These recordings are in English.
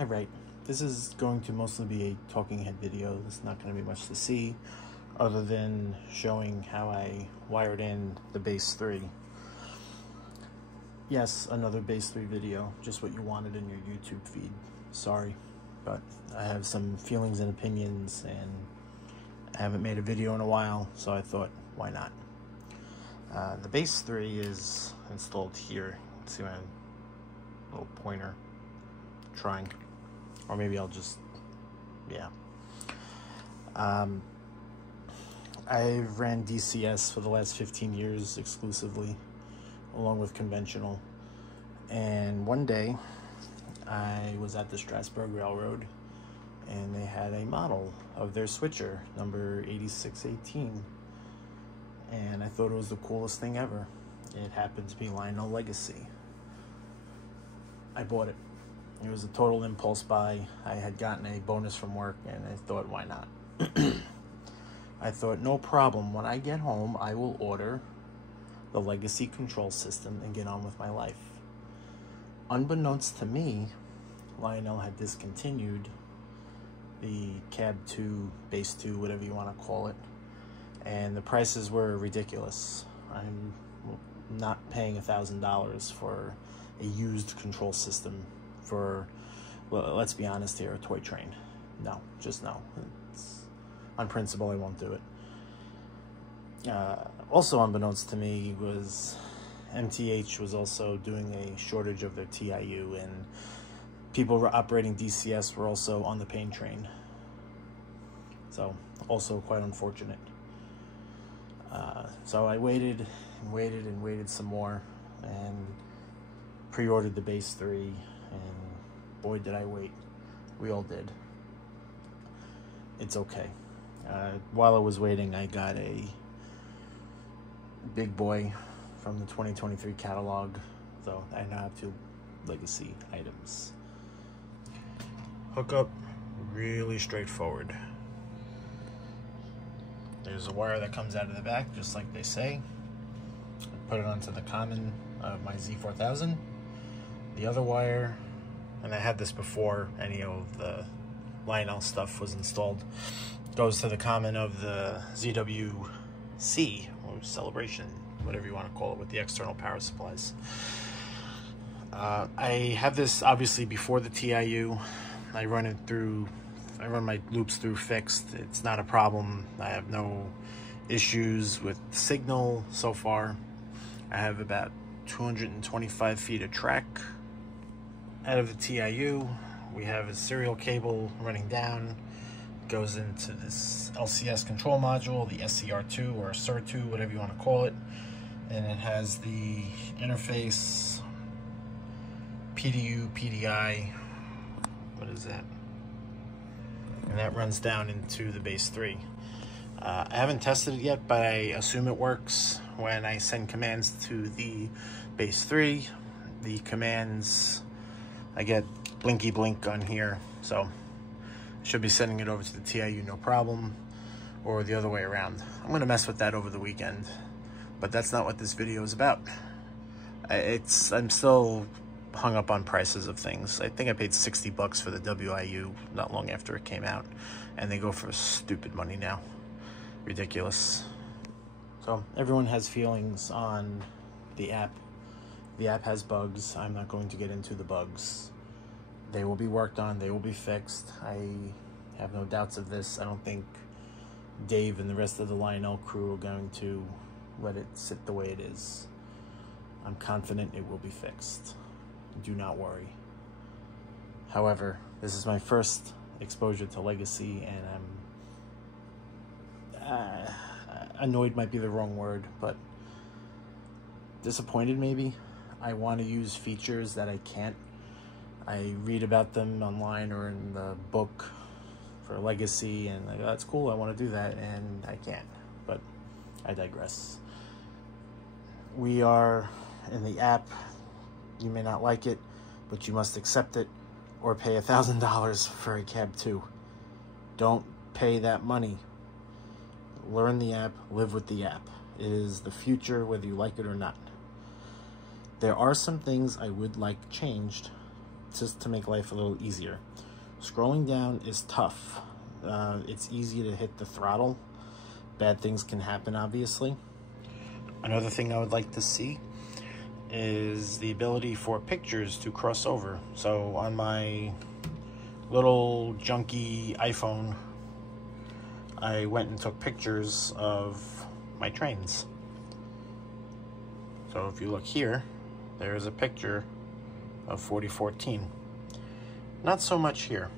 Alright, this is going to mostly be a talking head video. There's not going to be much to see other than showing how I wired in the Base 3. Yes, another Base 3 video, just what you wanted in your YouTube feed. Sorry, but I have some feelings and opinions, and I haven't made a video in a while, so I thought, why not? The Base 3 is installed here. Let's see my little pointer trying, or maybe I'll just, yeah. I've ran DCS for the last 15 years exclusively, along with conventional. And one day, I was at the Strasburg Railroad, and they had a model of their switcher, number 8618. And I thought it was the coolest thing ever. It happened to be Lionel Legacy. I bought it. It was a total impulse buy. I had gotten a bonus from work, and I thought, why not? I thought, no problem. When I get home, I will order the Legacy control system and get on with my life. Unbeknownst to me, Lionel had discontinued the Cab 2, Base 2, whatever you want to call it, and the prices were ridiculous. I'm not paying $1,000 for a used control system for, well, let's be honest here, a toy train. No, just no. It's, on principle, I won't do it. Also unbeknownst to me was MTH was also doing a shortage of their TIU, and people were operating DCS were also on the pain train. So also quite unfortunate. So I waited and waited and waited some more and pre-ordered the Base 3, and boy did I wait. We all did. It's okay. While I was waiting, I got a big boy from the 2023 catalog, so I now have 2 Legacy items. Hookup, really straightforward. There's a wire that comes out of the back, just like they say. I put it onto the common of my Z4000. The other wire, and I had this before any of the Lionel stuff was installed, goes to the common of the ZWC, or Celebration, whatever you want to call it, with the external power supplies. I have this obviously before the TIU. I run my loops through fixed. It's not a problem. I have no issues with signal so far. I have about 225 feet of track out of the TIU. We have a serial cable running down, goes into this LCS control module, the SCR2 or SIR2, whatever you want to call it, and it has the interface PDU, PDI, what is that? And that runs down into the Base 3. I haven't tested it yet, but I assume it works. When I send commands to the Base 3, the commands, I get blinky blink on here, so I should be sending it over to the TIU no problem, or the other way around. I'm gonna mess with that over the weekend, but that's not what this video is about. I'm still hung up on prices of things. I think I paid $60 for the WIU not long after it came out, and they go for stupid money now. Ridiculous. So everyone has feelings on the app. The app has bugs. I'm not going to get into the bugs. They will be worked on. They will be fixed. I have no doubts of this. I don't think Dave and the rest of the Lionel crew are going to let it sit the way it is. I'm confident it will be fixed. Do not worry. However, this is my first exposure to Legacy, and I'm annoyed might be the wrong word, but disappointed maybe. I want to use features that I can't. I read about them online or in the book for Legacy, and like, that's cool, I want to do that, and I can't. But I digress. We are in the app. You may not like it, but you must accept it or pay $1,000 for a Cab 2. Don't pay that money. Learn the app, live with the app. It is the future, whether you like it or not. There are some things I would like changed, just to make life a little easier. Scrolling down is tough. It's easy to hit the throttle. Bad things can happen, obviously. Another thing I would like to see is the ability for pictures to cross over. So on my little junky iPhone, I went and took pictures of my trains. So if you look here, there is a picture of 4014. Not so much here.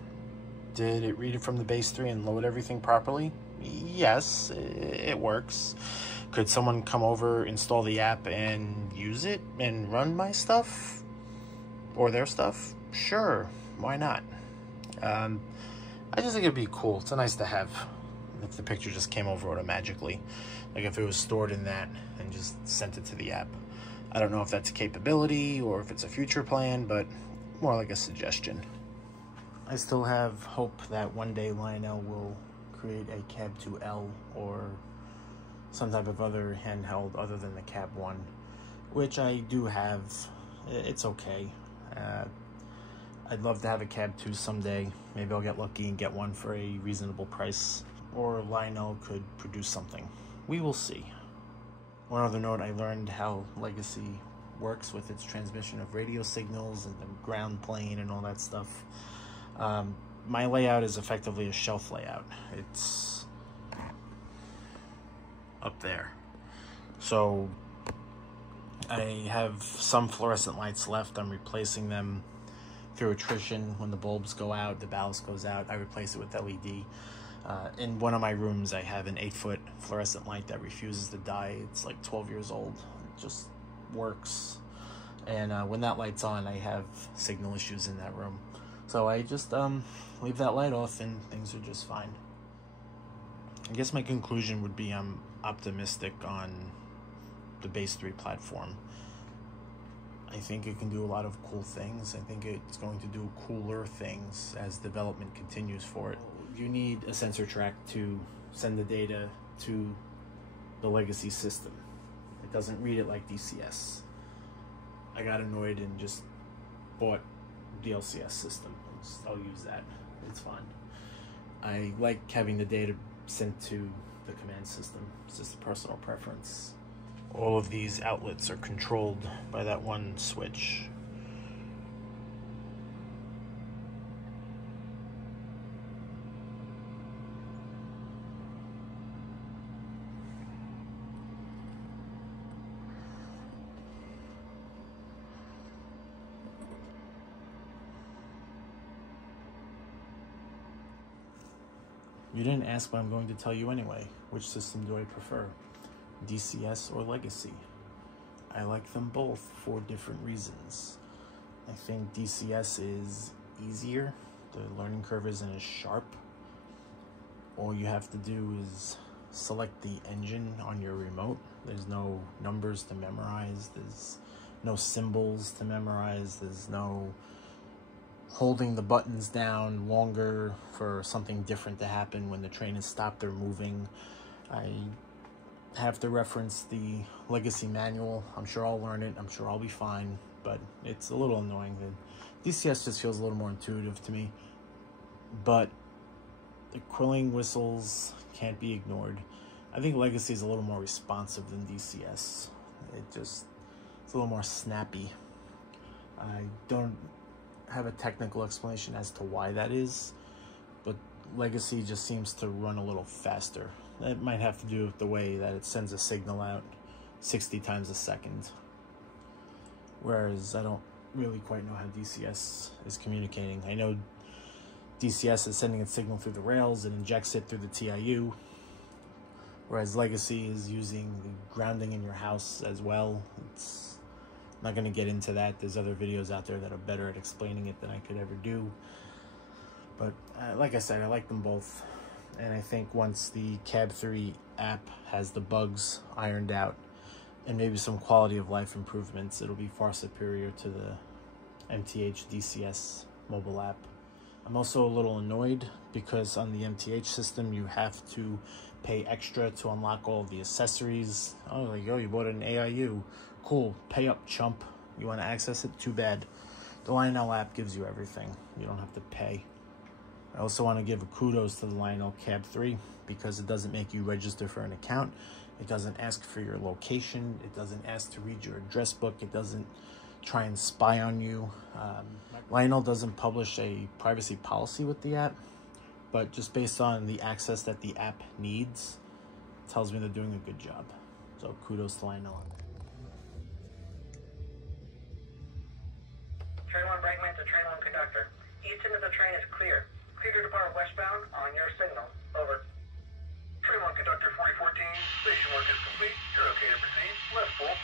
Did it read it from the Base3 and load everything properly? Yes, it works. Could someone come over, install the app, and use it and run my stuff? Or their stuff? Sure, why not? I just think it'd be cool. It's a nice to have if the picture just came over automatically. Like if it was stored in that and just sent it to the app. I don't know if that's a capability or if it's a future plan, but more like a suggestion. I still have hope that one day Lionel will create a Cab 2L or some type of other handheld other than the Cab 1, which I do have. It's okay. I'd love to have a Cab 2 someday. Maybe I'll get lucky and get one for a reasonable price, or Lionel could produce something. We will see. One other note, I learned how Legacy works with its transmission of radio signals and the ground plane and all that stuff. My layout is effectively a shelf layout. It's up there. So I have some fluorescent lights left. I'm replacing them through attrition. When the bulbs go out, the ballast goes out, I replace it with LED. In one of my rooms, I have an 8-foot fluorescent light that refuses to die. It's like 12 years old. It just works. And when that light's on, I have signal issues in that room. So I just leave that light off and things are just fine. I guess my conclusion would be I'm optimistic on the Base3 platform. I think it can do a lot of cool things. I think it's going to do cooler things as development continues for it. You need a sensor track to send the data to the legacy system. It doesn't read it like DCS. I got annoyed and just bought the LCS system. I'll use that. It's fine. I like having the data sent to the command system. It's just a personal preference. All of these outlets are controlled by that one switch. You didn't ask, but I'm going to tell you anyway. Which system do I prefer? DCS or Legacy? I like them both for different reasons. I think DCS is easier. The learning curve isn't as sharp. All you have to do is select the engine on your remote. There's no numbers to memorize. There's no symbols to memorize. There's no holding the buttons down longer for something different to happen when the train is stopped or moving. I have to reference the Legacy manual. I'm sure I'll learn it. I'm sure I'll be fine, but it's a little annoying. The DCS just feels a little more intuitive to me, but the quilling whistles can't be ignored. I think Legacy is a little more responsive than DCS. It's a little more snappy. I don't have a technical explanation as to why that is, but Legacy just seems to run a little faster. That might have to do with the way that it sends a signal out 60 times a second, whereas I don't really quite know how DCS is communicating. I know DCS is sending its signal through the rails and injects it through the TIU, whereas Legacy is using the grounding in your house as well. I'm not going to get into that. There's other videos out there that are better at explaining it than I could ever do. But like I said, I like them both. And I think once the Cab 3 app has the bugs ironed out and maybe some quality of life improvements, it'll be far superior to the MTH DCS mobile app. I'm also a little annoyed because on the MTH system, you have to pay extra to unlock all of the accessories. Oh, like, oh, you bought an AIU. Cool, pay up, chump. You want to access it? Too bad. The Lionel app gives you everything. You don't have to pay. I also want to give a kudos to the Lionel Cab 3 because it doesn't make you register for an account. It doesn't ask for your location. It doesn't ask to read your address book. It doesn't try and spy on you. Lionel doesn't publish a privacy policy with the app, but just based on the access that the app needs, it tells me they're doing a good job. So kudos to Lionel. Train 1 Bragman to Train 1 Conductor. East end of the train is clear. Clear to depart westbound on your signal. Over. Train 1 Conductor 4014, station work is complete. You're okay to proceed. Left full.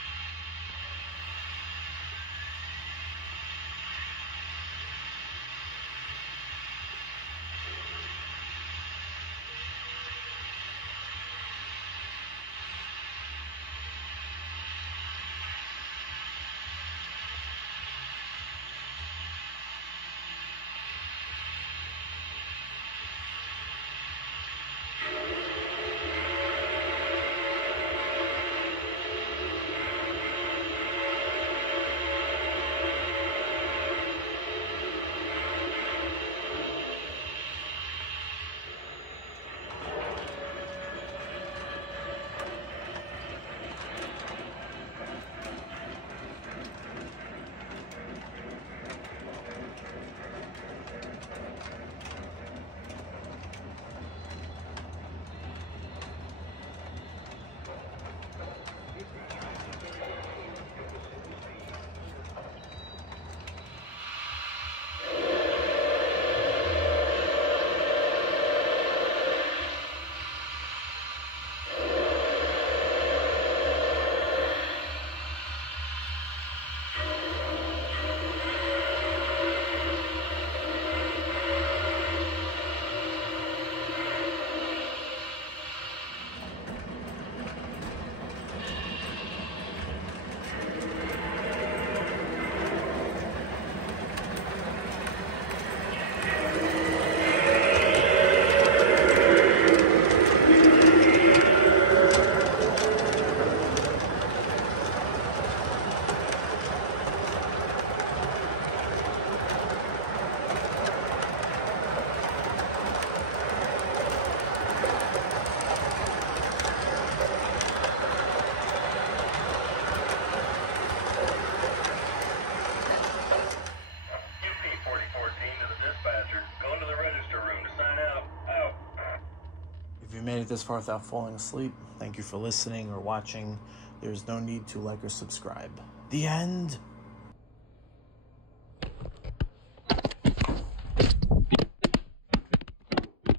If you made it this far without falling asleep, thank you for listening or watching. There's no need to like or subscribe. The end.